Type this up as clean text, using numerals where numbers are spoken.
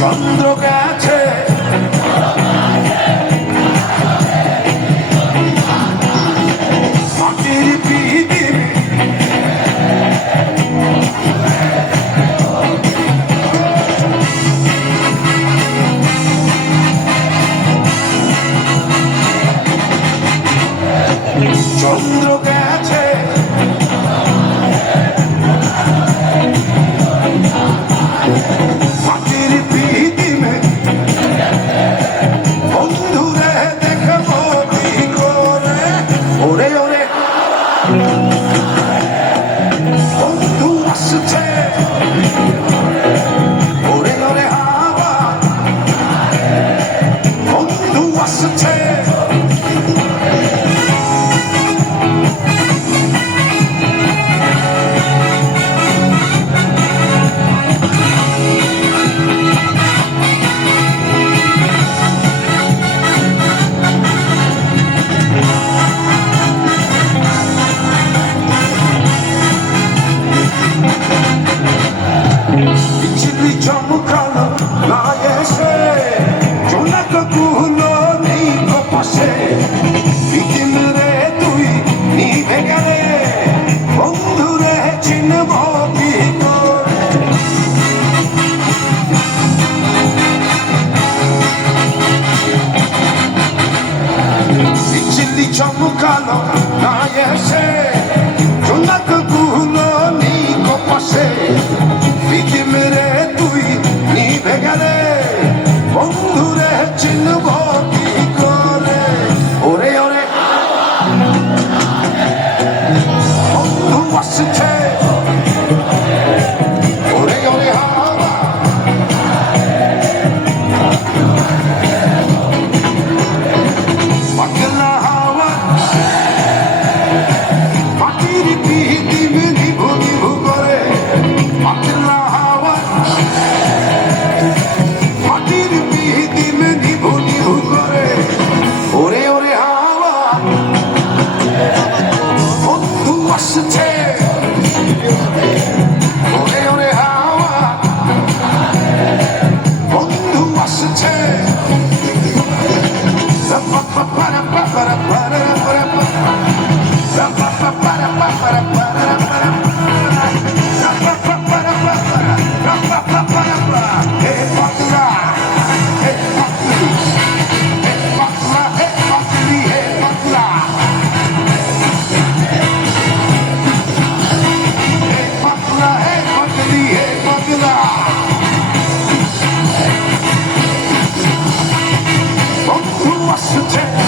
চন্দ্র গেছে মাটির পৃথিবী চন্দ্র গেছে মাটির পৃথিবী বন্ধুরে দেখবো কি করে ওরে ওরে বন্ধু আসছে ওরে ওরে হাওয়া বন্ধু আসছে বিজলি চমকালো না এসে জোনাক গুলো নেই পাশে বিকেল রে তুই নিভে গেলে বন্ধুরে চিনব কি করে বিজলি চমকালো না এসে জোনাক গুলো নেই পাশে বিকেল রে তুই নিভে গেলে বন্ধুরে চিনব কি করে ওরে ওরে বন্ধু আসছে ওরে ওরে হাওয়া পাগলা হাওয়া মাটির পৃথিবী নিভু নিভু করে পাগলা হাওয়া মাটির পৃথিবী নিভু নিভু করে ওরে ওরে হাওয়া বন্ধু আসছে ওরে ওরে হাওয়া বন্ধু আসছে What's the